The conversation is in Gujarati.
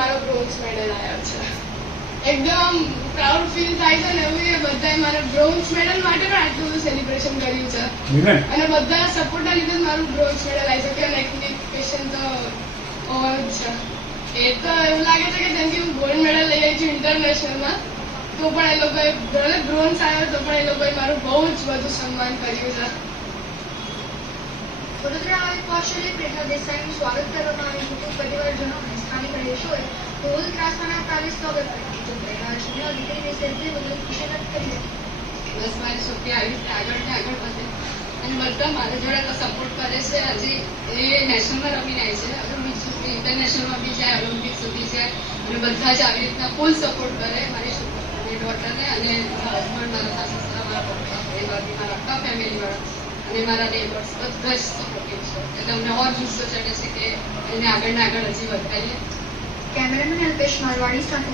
મારો બ્રોન્ઝ મેડલ આવ્યો છે. એકદમ પ્રાઉડ ફીલ થાય છે ને એવું એ બધાએ મારા બ્રોન્ઝ મેડલ માટે પણ આટલું બધું સેલિબ્રેશન કર્યું છે અને બધા સપોર્ટના લીધે જ મારું બ્રોન્ઝ મેડલ આવી શકે અને એક્ટિફિકેશન તો ઓવર જ છે. એ તો એવું લાગે છે કે જેમ કે હું ગોલ્ડ મેડલ લઈ આવી છું ઇન્ટરનેશનલમાં તો પણ એ લોકોએ ભલે બ્રોન્ઝ આવ્યો તો પણ એ લોકોએ મારું બહુ જ બધું સન્માન કર્યું છે. વડોદરા આવે કૌશલ્ય પ્રેરણા દેસાઈનું સ્વાગત કરવામાં આવ્યું હતું. પરિવારજનો અને સ્થાનિક રહીશોએ ઢોલ ત્રાસવાના તાલે સ્વાગત કર્યું હતું. પ્રેરણા દીકરીની સેલ્ફી બદલ ખુશી વ્યક્ત કરી હતી. બસ મારી છોકરી આવી રીતે આગળ ને આગળ વધે અને બધા મારા જોડે તો સપોર્ટ કરે છે. હજી એ નેશનલમાં રમીને આવી છે. હવે મારી છોકરી ઇન્ટરનેશનલમાં બી જાય, ઓલિમ્પિક સુધી જાય અને બધા જ આવી રીતના ફૂલ સપોર્ટ કરે મારી છોકરી ડોટરને અને મારા હસબન્ડ, મારા સાસુ સસરા, મારા પપ્પા, પરિવારથી મારા આખા ફેમિલીવાળા અને મારા નેબર્સ બધા જ સપોર્ટિવ છે. એટલે અમને ઓર જુસ્સો ચડે છે કે એને આગળ ને આગળ હજી વધારીએ. કેમેરામેન અલ્પેશ મારવાડી સાથે